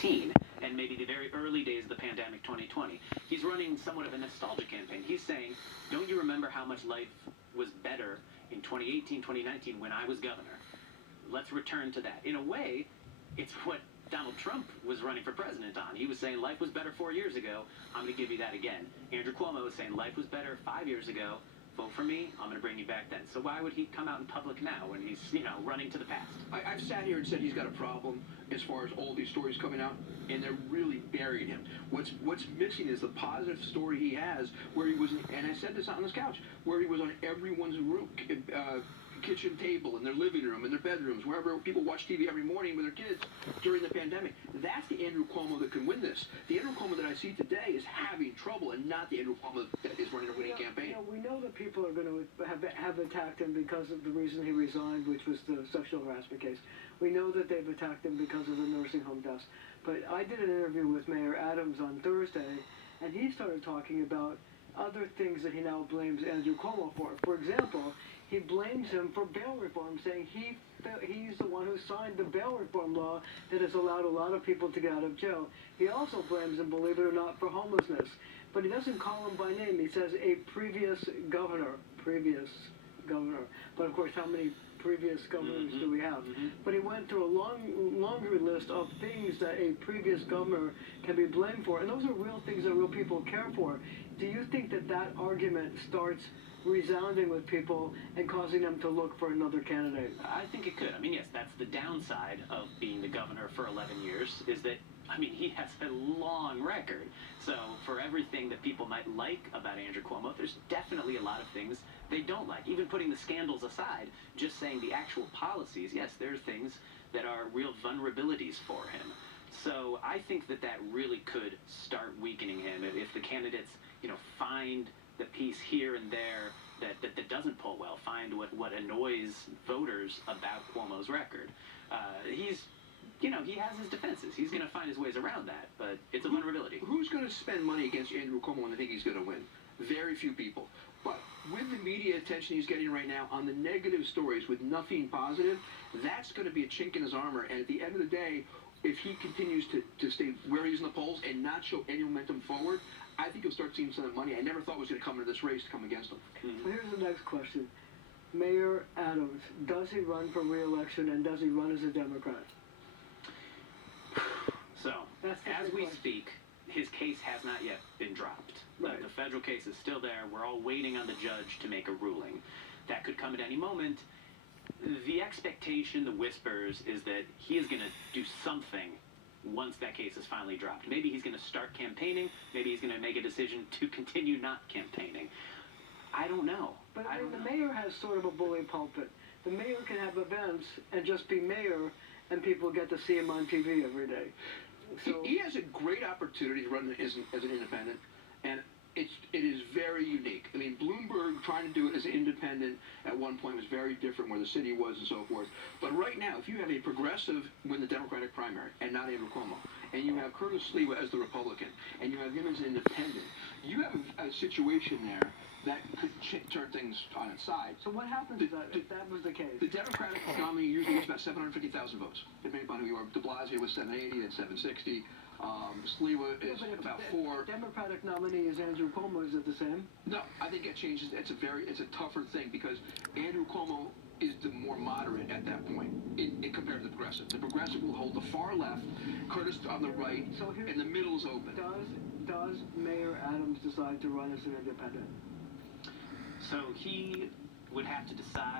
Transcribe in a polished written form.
2019 and maybe the very early days of the pandemic 2020. He's running somewhat of a nostalgia campaign. He's saying, don't you remember how much life was better in 2018, 2019 when I was governor? Let's return to that. In a way, it's what Donald Trump was running for president on. He was saying life was better 4 years ago. I'm going to give you that again. Andrew Cuomo was saying life was better 5 years ago. Vote for me, I'm going to bring you back then. So why would he come out in public now when he's, running to the past? I've sat here and said he's got a problem as far as all these stories coming out, and they're really burying him. What's missing is the positive story he has, where he was, and I said this on this couch, where he was on everyone's roof, kitchen table, in their living room, in their bedrooms, wherever people watch TV every morning with their kids during the pandemic. That's the Andrew Cuomo that can win this. The Andrew Cuomo that I see today is having trouble, and not the Andrew Cuomo that is running a winning campaign. We know that people are going to have attacked him because of the reason he resigned, which was the sexual harassment case. We know that they've attacked him because of the nursing home deaths. But I did an interview with Mayor Adams on Thursday, and he started talking about other things that he now blames Andrew Cuomo for. For example, he blames him for bail reform, saying he's the one who signed the bail reform law that has allowed a lot of people to get out of jail. He also blames him, believe it or not, for homelessness. But he doesn't call him by name. He says a previous governor. But of course, how many previous governors do we have? But he went through a longer list of things that a previous governor can be blamed for. And those are real things that real people care for. Do you think that that argument starts resounding with people and causing them to look for another candidate? I think it could. Yes, that's the downside of being the governor for 11 years, is that, he has a long record. So for everything that people might like about Andrew Cuomo, there's definitely a lot of things they don't like. Even putting the scandals aside, just saying the actual policies, yes, there are things that are real vulnerabilities for him. So I think that really could start weakening him if the candidates, find the piece here and there that doesn't pull well, find what annoys voters about Cuomo's record. He has his defenses. He's going to find his ways around that, but it's a vulnerability. Who's going to spend money against Andrew Cuomo when they think he's going to win? Very few people. But with the media attention he's getting right now on the negative stories with nothing positive, that's going to be a chink in his armor. And at the end of the day, if he continues to stay where he's in the polls and not show any momentum forward, I think you'll start seeing some of the money I never thought was going to come into this race to come against him. So here's the next question. Mayor Adams, does he run for re-election, and does he run as a Democrat? So, as we speak, his case has not yet been dropped. Right. The federal case is still there. We're all waiting on the judge to make a ruling. That could come at any moment. The expectation, the whispers, is that he is going to do something once that case is finally dropped. Maybe he's going to start campaigning. Maybe he's going to make a decision to continue not campaigning. I don't know. But the mayor has sort of a bully pulpit. The mayor can have events and just be mayor, and people get to see him on TV every day. So he has a great opportunity to run as an independent, and it is very unique. Bloomberg trying to do it as an independent at one point was very different, where the city was and so forth. But right now, if you have a progressive win the Democratic primary and not Andrew Cuomo, and you have Curtis Sliwa as the Republican, and you have him as an independent, you have a situation there that could turn things on its side. So what happens if that was the case? The Democratic nominee usually gets about 750,000 votes. Depending upon who you are. De Blasio was 780, then 760. Sliwa is about 4. Democratic nominee is Andrew Cuomo. Is it the same? No, I think it changes. It's a tougher thing, because Andrew Cuomo is the more moderate at that point compared to the progressive. The progressive will hold the far left, Curtis on the right, and the middle is open. Does Mayor Adams decide to run as an independent? So he would have to decide.